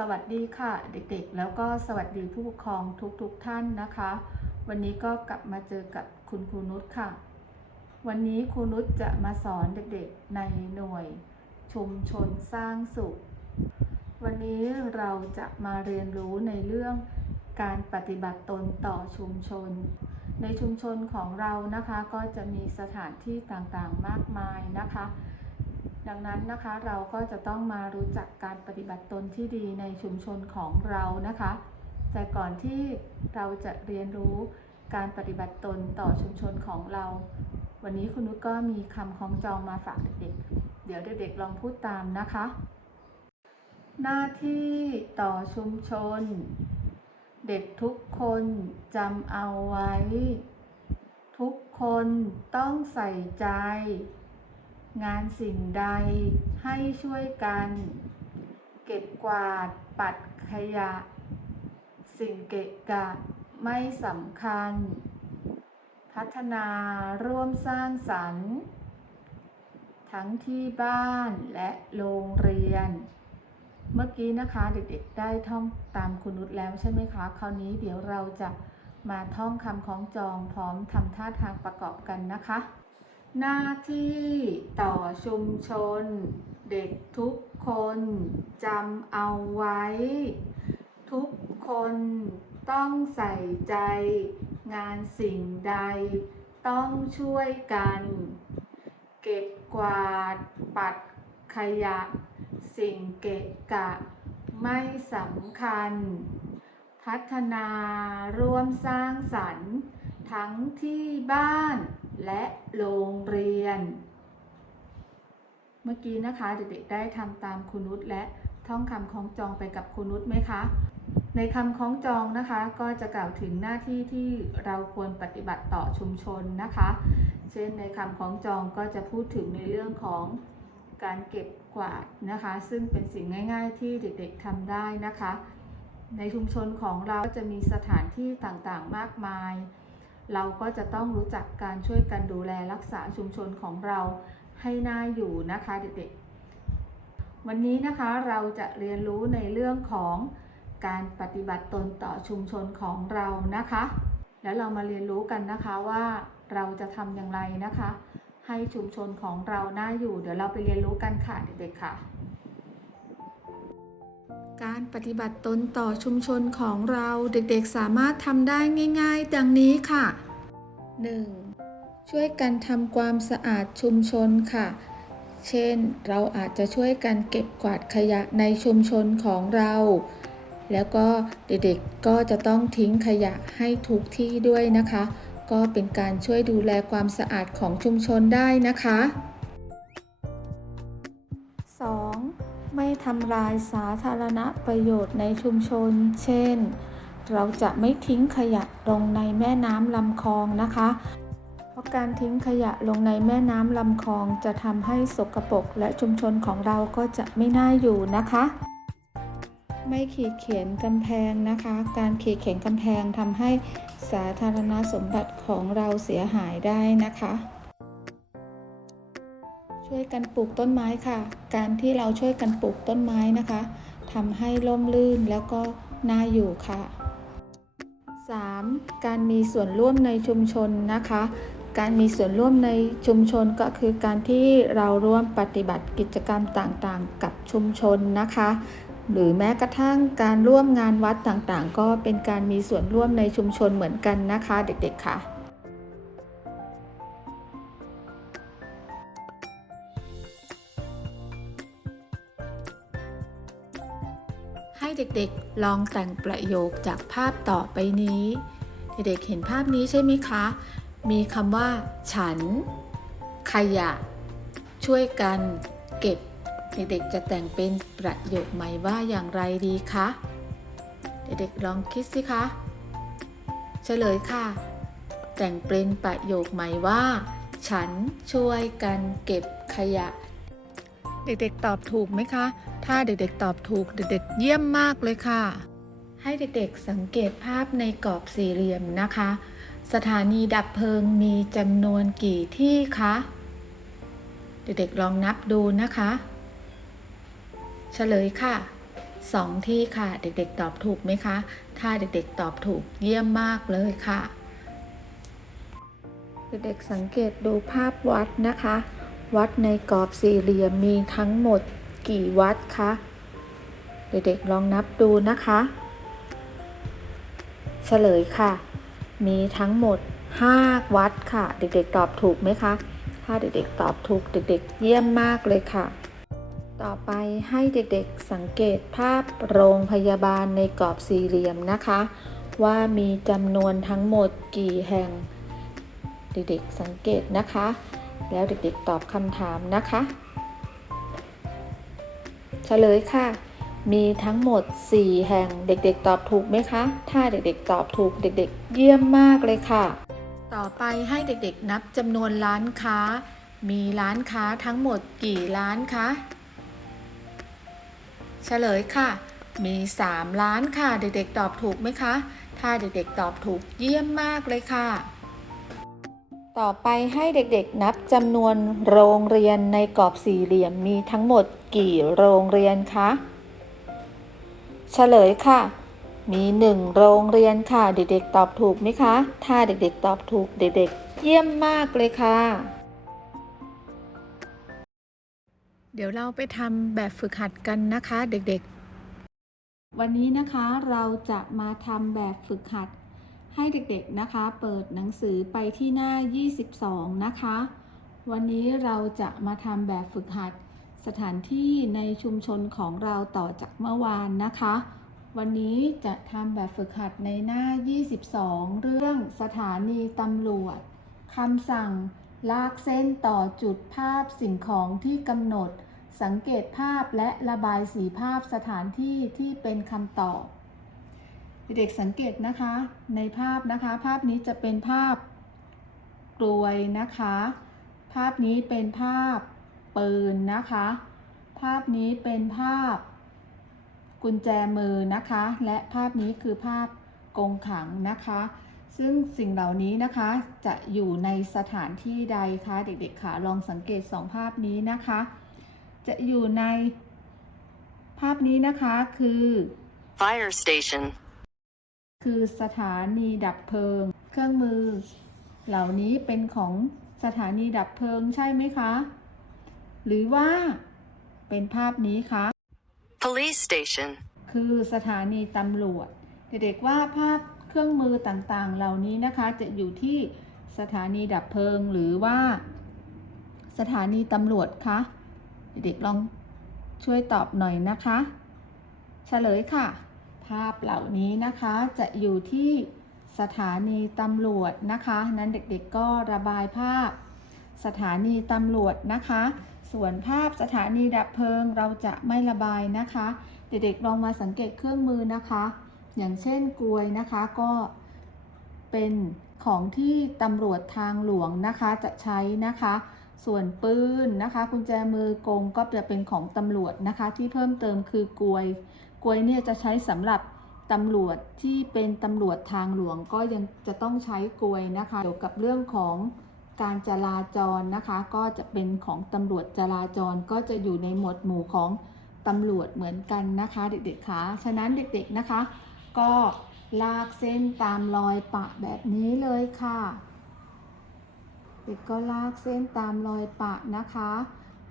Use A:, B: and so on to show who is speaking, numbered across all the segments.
A: สวัสดีค่ะเด็กๆ แล้วก็สวัสดีผู้ปกครองทุกๆทท่านนะคะ วันนี้ก็กลับมาเจอกับคุณครูนุชค่ะ วันนี้ครูนุชจะมาสอนเด็กๆในหน่วยชุมชนสร้างสุข วันนี้เราจะมาเรียนรู้ในเรื่องการปฏิบัติตนต่อชุมชน ในชุมชนของเรานะคะก็จะมีสถานที่ต่างๆมากมายนะคะ ดังนั้นนะคะเราก็จะต้องมารู้จักการปฏิบัติตนที่ดีในชุมชนของเรานะคะ แต่ก่อนที่เราจะเรียนรู้การปฏิบัติตนต่อชุมชนของเรา วันนี้คุณนุชก็มีคำคล้องจองมาฝากเด็กๆ เดี๋ยวเด็กๆลองพูดตามนะคะ หน้าที่ต่อชุมชน เด็กทุกคนจำเอาไว้ ทุกคนต้องใส่ใจ งานสิ่งใดให้ช่วยกัน เก็บกวาดปัดขยะ สิ่งเกะกะไม่สำคัญ พัฒนาร่วมสร้างสรรค์ ทั้งที่บ้านและโรงเรียน เมื่อกี้นะคะเด็กๆได้ท่องตามคุณนุชแล้วใช่ไหมคะ คราวนี้เดี๋ยวเราจะมาท่องคำคล้องจองพร้อมทำท่าทางประกอบกันนะคะ หน้าที่ต่อชุมชน เด็กทุกคนจำเอาไว้ ทุกคนต้องใส่ใจ งานสิ่งใด ต้องช่วยกัน เก็บกวาด ปัดขยะ สิ่งเกะกะ ไม่สำคัญ พัฒนาร่วมสร้างสรรค์ ทั้งที่บ้าน และโรงเรียน เมื่อกี้นะคะเด็กๆได้ทำตามคุณนุชและท่องคำคล้องจองไปกับคุณนุชไหมคะ ในคำคล้องจองนะคะ ก็จะกล่าวถึงหน้าที่ที่เราควรปฏิบัติต่อชุมชนนะคะ เช่นในคำคล้องจองก็จะพูดถึงในเรื่องของการเก็บกวาดนะคะ ซึ่งเป็นสิ่งง่าย ๆ ที่เด็กๆทำได้นะคะ ในชุมชนของเราจะมีสถานที่ต่างๆมากมาย เราก็จะต้องรู้จักการช่วยกันดูแลรักษาชุมชนของเราให้น่าอยู่นะคะเด็กๆ วันนี้นะคะเราจะเรียนรู้ในเรื่องของการปฏิบัติตนต่อชุมชนของเรานะคะ แล้วเรามาเรียนรู้กันนะคะว่าเราจะทำอย่างไรนะคะ ให้ชุมชนของเราน่าอยู่ เดี๋ยวเราไปเรียนรู้กันค่ะเด็กๆค่ะ การปฏิบัติตนต่อชุมชนของเราเด็กๆสามารถทำได้ง่าย ๆ ดังนี้ค่ะ 1. ช่วยกันทำความสะอาดชุมชนค่ะ เช่น เราอาจจะช่วยกันเก็บกวาดขยะในชุมชนของเรา แล้วก็เด็กๆก็จะต้องทิ้งขยะให้ถูกที่ด้วยนะคะ ก็เป็นการช่วยดูแลความสะอาดของชุมชนได้นะคะำลายสาธารณประโยชน์ในชุมชน เช่น เราจะไม่ทิ้งขยะลงในแม่น้ำลำคลองนะคะ เพราะการทิ้งขยะลงในแม่น้ำลำคลองจะทำให้สกปรกและชุมชนของเราก็จะไม่น่าอยู่นะคะไม่ขีดเขียนกำแพงนะคะ การขีดเขียนกำแพงทำให้สาธารณสมบัติของเราเสียหายได้นะคะ ช่วยกันปลูกต้นไม้ค่ะ การที่เราช่วยกันปลูกต้นไม้นะคะทำให้ร่มรื่นแล้วก็น่าอยู่ค่ะ 3. การมีส่วนร่วมในชุมชนนะคะ การมีส่วนร่วมในชุมชนก็คือการที่เราร่วมปฏิบัติกิจกรรมต่างๆ กับชุมชนนะคะ หรือแม้กระทั่งการร่วมงานวัดต่างๆ ก็เป็นการมีส่วนร่วมในชุมชนเหมือนกันนะคะ เด็กๆค่ะ เด็กๆ ลองแต่งประโยคจากภาพต่อไปนี้ เด็กๆเห็นภาพนี้ใช่ไหมคะ มีคำว่า ฉัน ขยะ ช่วยกันเก็บ เด็กๆจะแต่งเป็นประโยคใหม่ว่าอย่างไรดีคะ เด็กๆลองคิดสิคะเฉลยค่ะ แต่งเป็นประโยคใหม่ว่า ฉันช่วยกันเก็บขยะ เด็กๆตอบถูกไหมคะ ถ้าเด็กๆตอบถูกเด็กๆเยี่ยมมากเลยค่ะ ให้เด็กๆสังเกตภาพในกรอบสี่เหลี่ยมนะคะ สถานีดับเพลิงมีจำนวนกี่ที่คะ เด็กๆลองนับดูนะคะ เฉลยค่ะสองที่ค่ะ เด็กๆตอบถูกไหมคะ ถ้าเด็กๆตอบถูกเยี่ยมมากเลยค่ะ เด็กๆสังเกตดูภาพวัดนะคะ วัดในกรอบสี่เหลี่ยมมีทั้งหมดกี่วัดคะ เด็กๆลองนับดูนะคะเฉลยค่ะ มีทั้งหมด 5 วัดค่ะ เด็กๆ ตอบถูกไหมคะ ถ้าเด็กๆ ตอบถูก เด็กๆ เยี่ยมมากเลยค่ะ ต่อไปให้เด็กๆ สังเกตภาพโรงพยาบาลในกรอบสี่เหลี่ยมนะคะ ว่ามีจำนวนทั้งหมดกี่แห่ง เด็กๆ สังเกตนะคะ แล้วเด็กๆตอบคำถามนะคะเฉลยค่ะ มีทั้งหมด 4 แห่งเด็กๆ ตอบถูกไหมคะ ถ้าเด็กๆ ตอบถูกเด็กๆ เยี่ยมมากเลยค่ะ ต่อไปให้เด็กๆ นับจำนวนร้านค้า มีร้านค้าทั้งหมดกี่ร้านคะเฉลยค่ะ มี3ล้านค่ะ เด็กๆ ตอบถูกไหมคะ ถ้าเด็กๆ ตอบถูกเยี่ยมมากเลยค่ะ ต่อไปให้เด็กๆนับจำนวนโรงเรียนในกรอบสี่เหลี่ยมมีทั้งหมดกี่โรงเรียนคะเฉลยค่ะ มีหนึ่งโรงเรียนค่ะ เด็กๆตอบถูกไหมคะ ถ้าเด็กๆตอบถูกเด็กๆ เยี่ยมมากเลยค่ะ เดี๋ยวเราไปทำแบบฝึกหัดกันนะคะ เด็กๆ วันนี้นะคะเราจะมาทำแบบฝึกหัด ให้เด็กๆนะคะ เปิดหนังสือไปที่หน้า 22 นะคะ วันนี้เราจะมาทำแบบฝึกหัดสถานที่ในชุมชนของเราต่อจากเมื่อวานนะคะ วันนี้จะทำแบบฝึกหัดในหน้า 22 เรื่องสถานีตำรวจคำสั่งลากเส้นต่อจุดภาพสิ่งของที่กำหนด สังเกตภาพและระบายสีภาพสถานที่ที่เป็นคำตอบ เด็กสังเกตนะคะในภาพนะคะ ภาพนี้จะเป็นภาพกลวยนะคะ ภาพนี้เป็นภาพปืนนะคะ ภาพนี้เป็นภาพ กุญแจมือนะคะ และภาพนี้คือภาพกงขังนะคะ ซึ่งสิ่งเหล่านี้นะคะจะอยู่ในสถานที่ใดคะเด็กๆคะลองสังเกตสองภาพนี้นะคะ จะอยู่ในภาพนี้นะคะคือ
B: Fire station.
A: คือสถานีดับเพลิง เครื่องมือ เหล่านี้เป็นของสถานีดับเพลิงใช่ไหมคะ หรือว่า เป็นภาพนี้คะ
B: Police station.
A: คือสถานีตำรวจ เด็กๆว่าภาพเครื่องมือต่างๆ เหล่านี้นะคะ จะอยู่ที่สถานีดับเพลิงหรือว่า สถานีตำรวจคะ เด็กๆลองช่วยตอบหน่อยนะคะ เฉลยค่ะ ภาพเหล่านี้นะคะจะอยู่ที่สถานีตำรวจนะคะ นั้นเด็กๆก็ระบายภาพ สถานีตำรวจนะคะ ส่วนภาพสถานีดับเพลิงเราจะไม่ระบายนะคะ เด็กๆลองมาสังเกตเครื่องมือนะคะ อย่างเช่นกลวยนะคะก็เป็นของที่ตำรวจทางหลวงนะคะจะใช้นะคะ ส่วนปืนนะคะกุญแจมือกงก็จะเป็นของตำรวจนะคะ ที่เพิ่มเติมคือกลวย กลวยเนี่ยจะใช้สำหรับตำรวจที่เป็นตำรวจทางหลวงก็ยังจะต้องใช้กลวยนะคะเกี่ยวกับเรื่องของการจราจรนะคะ ก็จะเป็นของตำรวจจราจรก็จะอยู่ในหมวดหมู่ของตำรวจเหมือนกันนะคะ เด็กๆคะฉะนั้นเด็กๆนะคะ ก็ลากเส้นตามรอยปะแบบนี้เลยค่ะ เด็กก็ลากเส้นตามรอยปะนะคะ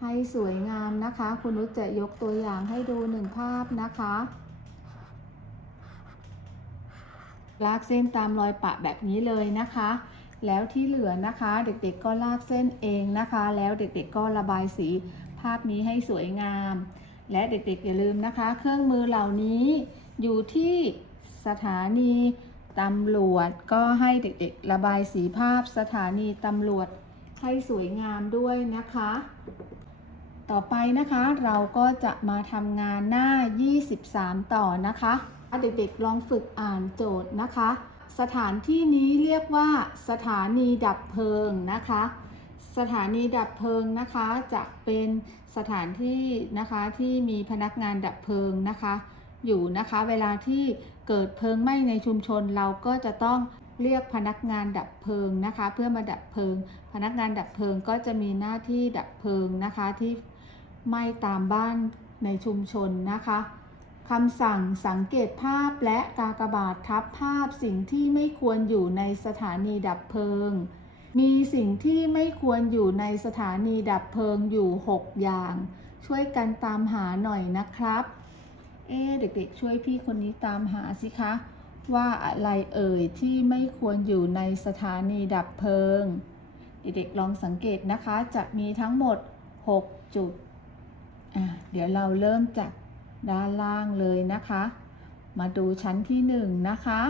A: ให้สวยงามนะคะ คุณนุชจะยกตัวอย่างให้ดูหนึ่งภาพนะคะลากเส้นตามรอยปะแบบนี้เลยนะคะ แล้วที่เหลือนะคะ เด็กๆก็ลากเส้นเองนะคะ แล้วเด็กๆก็ระบายสีภาพนี้ให้สวยงาม และเด็กๆอย่าลืมนะคะ เครื่องมือเหล่านี้อยู่ที่สถานีตำรวจก็ให้เด็กๆ ระบายสีภาพสถานีตำรวจให้สวยงามด้วยนะคะ ต่อไปนะคะเราก็จะมาทำงานหน้า 23 ต่อนะคะ เด็กๆลองฝึกอ่านโจทย์นะคะ สถานที่นี้เรียกว่าสถานีดับเพลิงนะคะ สถานีดับเพลิงนะคะจะเป็นสถานที่นะคะที่มีพนักงานดับเพลิงนะคะ อยู่นะคะเวลาที่เกิดเพลิงไหม้ในชุมชนเราก็จะต้องเรียกพนักงานดับเพลิงนะคะ เพื่อมาดับเพลิง พนักงานดับเพลิงก็จะมีหน้าที่ดับเพลิงนะคะที่ ไหม้ตามบ้านในชุมชนนะคะคำสั่งสังเกตภาพและกากบาททับภาพสิ่งที่ไม่ควรอยู่ในสถานีดับเพลิง มีสิ่งที่ไม่ควรอยู่ในสถานีดับเพลิงอยู่ 6 อย่าง ช่วยกันตามหาหน่อยนะครับ เอ๊ะเด็กๆ ช่วยพี่คนนี้ตามหาสิคะ ว่าอะไรเอ่ยที่ไม่ควรอยู่ในสถานีดับเพลิง เด็กๆลองสังเกตนะคะจะมีทั้งหมด 6 จุด เดี๋ยวเราเริ่มจากด้านล่างเลยนะคะ มาดูชั้นที่1นะคะ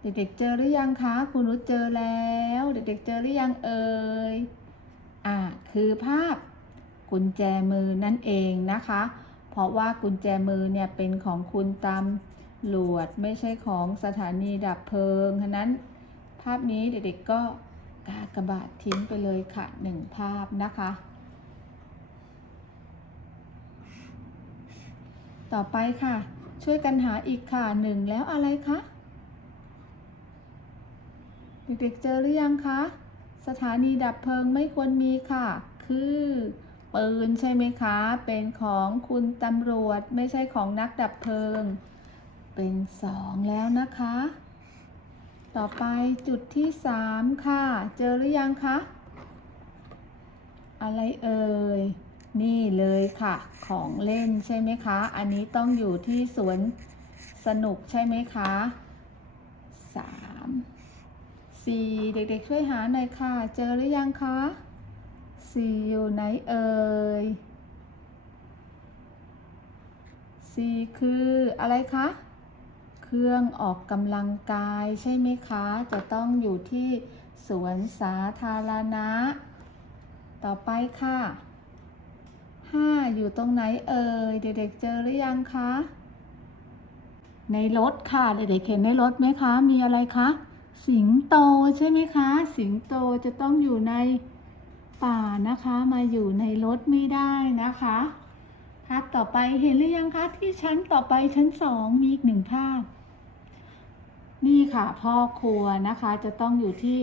A: เด็กๆเจอหรือยังคะคุณนุชเจอแล้ว เด็กๆเจอหรือยังเอ่ยอะคือภาพกุญแจมือนั่นเองนะคะ เพราะว่ากุญแจมือเนี่ยเป็นของคุณตำรวจไม่ใช่ของสถานีดับเพลิงฉะนั้นภาพนี้เด็กๆก็กากระบาททิ้งไปเลยค่ะหนึ่งภาพนะคะ ต่อไปค่ะ ช่วยกันหาอีกค่ะหนึ่งแล้วอะไรคะเด็กๆเจอหรือยังคะ สถานีดับเพลิงไม่ควรมีค่ะ คือปืนใช่ไหมคะ เป็นของคุณตำรวจไม่ใช่ของนักดับเพลิง เป็นสองแล้วนะคะ ต่อไปจุดที่สามค่ะ เจอหรือยังคะ อะไรเอ่ย นี่เลยค่ะของเล่นใช่ไหมคะ อันนี้ต้องอยู่ที่สวนสนุกใช่ไหมคะสามสี่เด็กๆช่วยหาหน่อยค่ะ เจอหรือยังคะสี่อยู่ไหนเอ่ยสี่คืออะไรคะ เครื่องออกกำลังกายใช่ไหมคะ จะต้องอยู่ที่สวนสาธารณะ ต่อไปค่ะ ห้าอยู่ตรงไหนเอ่ยเด็กๆเจอหรือยังคะ ในรถค่ะเด็กๆเห็นในรถไหมคะ มีอะไรคะ สิงโตใช่ไหมคะ สิงโตจะต้องอยู่ในป่านะคะ มาอยู่ในรถไม่ได้นะคะภาพต่อไปเห็นหรือยังคะที่ชั้นต่อไปชั้นสองมีอีกหนึ่งภาพ นี่ค่ะพ่อครัวนะคะจะต้องอยู่ที่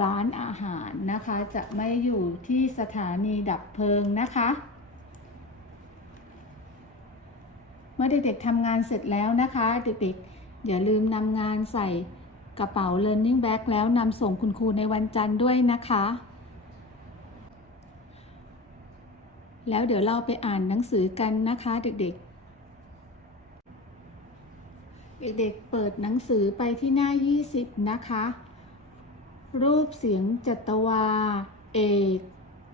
A: ร้านอาหารนะคะ จะไม่อยู่ที่สถานีดับเพลิงนะคะ เมื่อเด็กๆทำงานเสร็จแล้วนะคะ เด็กๆ อย่าลืมนำงานใส่กระเป๋า learning bag แล้วนำส่งคุณครูในวันจันทร์ด้วยนะคะ แล้วเดี๋ยวเราไปอ่านหนังสือกันนะคะเด็กๆเด็กๆเปิดหนังสือไปที่หน้า 20 นะคะ รูปเสียงจัตวา เอก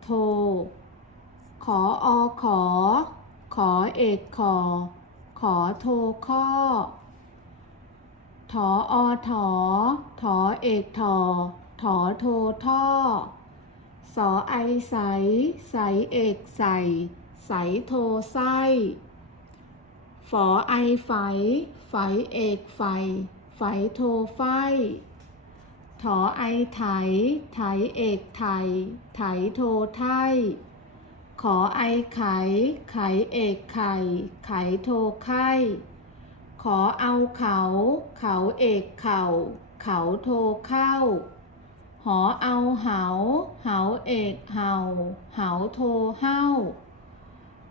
A: โท ขออขอ ขอเอกขอ ขอโทข้อถออถอถอเอกถอถอโทท่อสอไอใส ใสเอกใส ใสโทไส้ฝอไอไฝไฝเอกไฝไฝโทไฟถอไอไถ ไถเอกไถ ไถโทไทย ขอไอไข ไขเอกไข่ ไขโทไข่ ขอเอาเขา เขาเอกเข่า เขาโทเข้า หอเอาเหา เหาเอกเหาเหาโทเห้า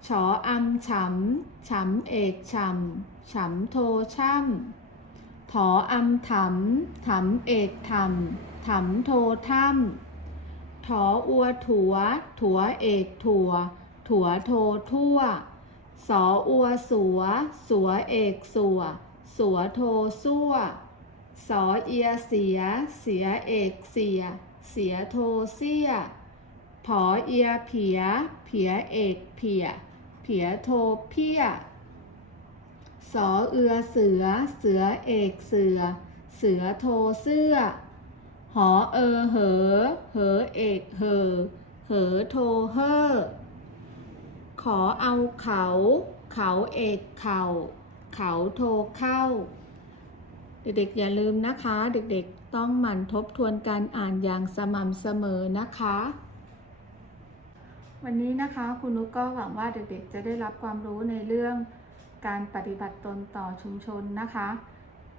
A: ฉออำฉำฉำเอกฉำฉำโทช่ำถออำถำถำเอกถำถำโทถ้ำ ถออัวถัว ถัวเอกถั่วถั่วโททั่ว สออัวสัว สัวเอกสัว สัวโทซั่ว สอเอียเสีย เสียเอกเสีย เสียโทเสียผอเอียเผีย เผียเอกเผีย เผียโทเพียสอเอือเสือ เสือเอกเสือ เสือโทเสื้อ หอเออเหอ เหอเอกเหอ เหอโทเฮอขอเอาเขา เขาเอกเข่าเขาโทเข้า เด็กๆอย่าลืมนะคะ เด็กๆต้องหมั่นทบทวนการอ่านอย่างสม่ำเสมอนะคะ วันนี้นะคะคุณนุกก็หวังว่าเด็กๆจะได้รับความรู้ในเรื่องการปฏิบัติตนต่อชุมชนนะคะ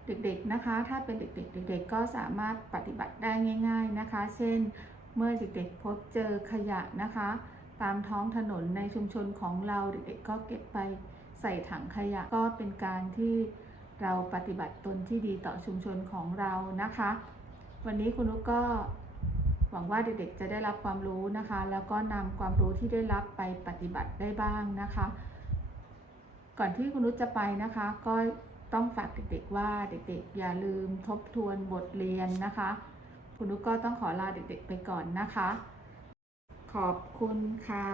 A: เด็กๆนะคะ ถ้าเป็นเด็กๆเด็กๆก็สามารถปฏิบัติได้ง่าย ๆนะคะ เช่น เมื่อเด็กๆพบเจอขยะนะคะ ตามท้องถนนในชุมชนของเราเด็กๆก็เก็บไปใส่ถังขยะก็เป็นการที่เราปฏิบัติตนที่ดีต่อชุมชนของเรานะคะ วันนี้คุณนุกก็หวังว่าเด็กๆจะได้รับความรู้นะคะ แล้วก็นำความรู้ที่ได้รับไปปฏิบัติได้บ้างนะคะ ก่อนที่คุณนุชจะไปนะคะ ก็ ต้องฝากเด็กๆว่าเด็กๆ อย่าลืมทบทวนบทเรียนนะคะ คุณนุกก็ต้องขอลาเด็กๆไปก่อนนะคะ ขอบคุณค่ะ